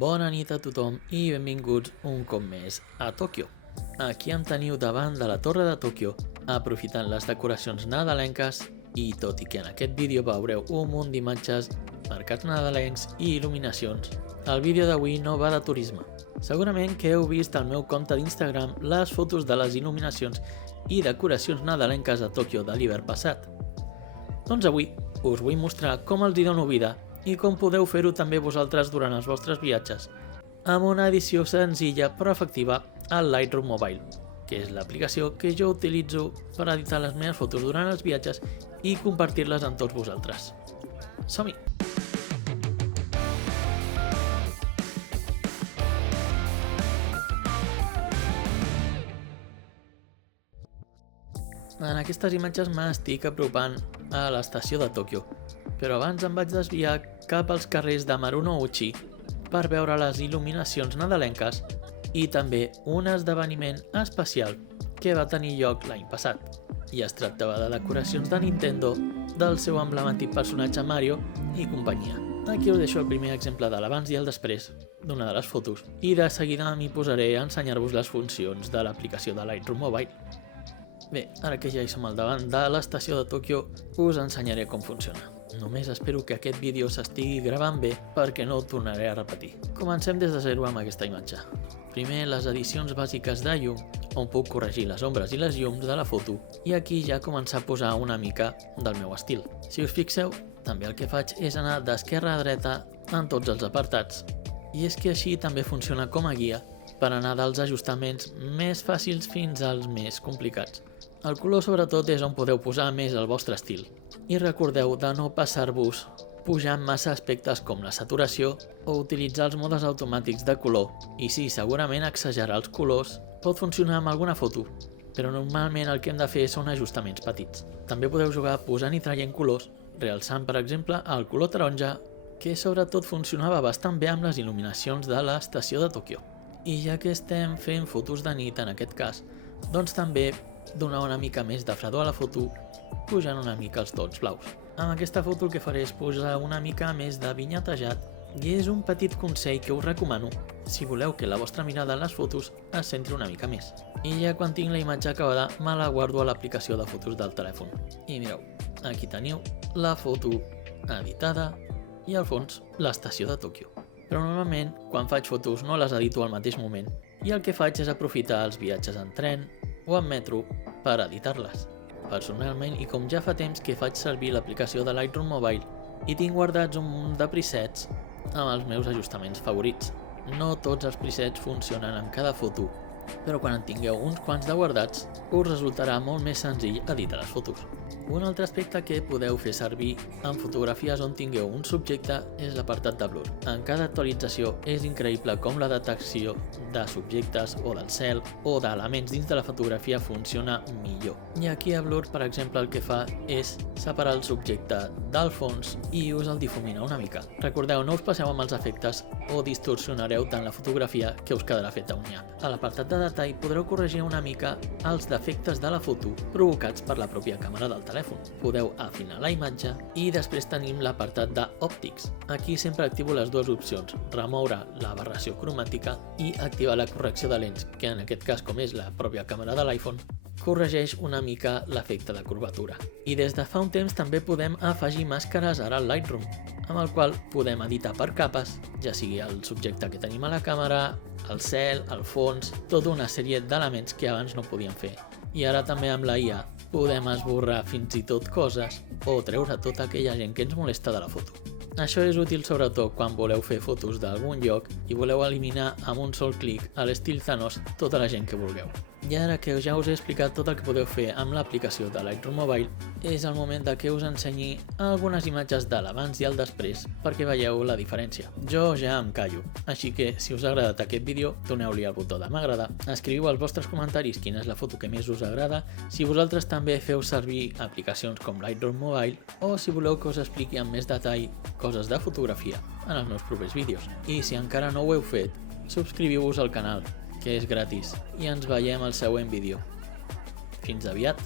Bona nit a tothom i benvinguts un cop més a Tòquio. Aquí em teniu davant de la Torre de Tòquio, aprofitant les decoracions nadalenques i tot i que en aquest vídeo veureu un munt d'imatges, mercats nadalencs i il·luminacions, el vídeo d'avui no va de turisme. Segurament que heu vist al meu compte d'Instagram les fotos de les il·luminacions i decoracions nadalenques a Tòquio de l'hivern passat. Doncs avui us vull mostrar com els hi dono vida i com podeu fer-ho també vosaltres durant els vostres viatges, amb una edició senzilla però efectiva al Lightroom Mobile, que és l'aplicació que jo utilitzo per editar les meves fotos durant els viatges i compartir-les amb tots vosaltres. Som-hi! En aquestes imatges m'estic apropant a l'estació de Tòquio, però abans em vaig desviar cap als carrers de Marunouchi per veure les il·luminacions nadalenques i també un esdeveniment especial que va tenir lloc l'any passat. I es tractava de decoracions de Nintendo del seu emblemàtic personatge Mario i companyia. Aquí us deixo el primer exemple de l'abans i el després d'una de les fotos i de seguida m'hi posaré a ensenyar-vos les funcions de l'aplicació de Lightroom Mobile. Bé, ara que ja hi som al davant de l'estació de Tòquio, us ensenyaré com funciona. Només espero que aquest vídeo s'estigui gravant bé perquè no ho tornaré a repetir. Comencem des de zero amb aquesta imatge. Primer, les edicions bàsiques de llum, on puc corregir les ombres i les llums de la foto, i aquí ja començar a posar una mica del meu estil. Si us fixeu, també el que faig és anar d'esquerra a dreta en tots els apartats, i és que així també funciona com a guia per anar dels ajustaments més fàcils fins als més complicats. El color sobretot és on podeu posar més el vostre estil. I recordeu de no passar-vos pujant massa aspectes com la saturació o utilitzar els modes automàtics de color. I sí, segurament exagerar els colors pot funcionar amb alguna foto, però normalment el que hem de fer són ajustaments petits. També podeu jugar posant i traient colors, realçant per exemple el color taronja, que sobretot funcionava bastant bé amb les il·luminacions de l'estació de Tòquio. I ja que estem fent fotos de nit en aquest cas, doncs també donar una mica més de fredor a la foto pujant una mica els tons blaus. Amb aquesta foto el que faré és posar una mica més de vinyatejat i és un petit consell que us recomano si voleu que la vostra mirada en les fotos es centri una mica més. I ja quan tinc la imatge acabada me la guardo a l'aplicació de fotos del telèfon. I mireu, aquí teniu la foto editada i al fons l'estació de Tòquio. Però normalment quan faig fotos no les edito al mateix moment i el que faig és aprofitar els viatges en tren o en metro per editar-les. Personalment, i com ja fa temps que faig servir l'aplicació de Lightroom Mobile i tinc guardats un munt de presets amb els meus ajustaments favorits. No tots els presets funcionen amb cada foto, però quan en tingueu uns quants de guardats, us resultarà molt més senzill editar les fotos. Un altre aspecte que podeu fer servir en fotografies on tingueu un subjecte és l'apartat de blur. En cada actualització és increïble com la detecció de subjectes o del cel o d'elements dins de la fotografia funciona millor. I aquí a blur, per exemple, el que fa és separar el subjecte del fons i us el difumina una mica. Recordeu, no us passeu amb els efectes o distorsionareu tant la fotografia que us quedarà feta un nyap. A l'apartat de detall podreu corregir una mica els defectes de la foto provocats per la pròpia càmera del telèfon. Podeu afinar la imatge i després tenim l'apartat d'òptics. Aquí sempre activo les dues opcions, remoure l'aberració cromàtica i activar la correcció de lents, que en aquest cas, com és la pròpia càmera de l'iPhone, corregeix una mica l'efecte de curvatura. I des de fa un temps també podem afegir màscares ara al Lightroom, amb el qual podem editar per capes, ja sigui el subjecte que tenim a la càmera, el cel, el fons, tota una sèrie d'elements que abans no podíem fer. I ara també amb la IA podem esborrar fins i tot coses o treure tota aquella gent que ens molesta de la foto. Això és útil sobretot quan voleu fer fotos d'algun lloc i voleu eliminar amb un sol clic a l'estil Thanos tota la gent que vulgueu. I ara que ja us he explicat tot el que podeu fer amb l'aplicació de Lightroom Mobile, és el moment de que us ensenyi algunes imatges de l'abans i el després perquè veieu la diferència. Jo ja em callo, així que si us ha agradat aquest vídeo, doneu-li al botó de m'agrada, escriviu als vostres comentaris quina és la foto que més us agrada, si vosaltres també feu servir aplicacions com Lightroom Mobile o si voleu que us expliqui amb més detall coses de fotografia en els meus propers vídeos. I si encara no ho heu fet, subscriviu-vos al canal, que és gratis, i ens veiem al següent vídeo. Fins aviat!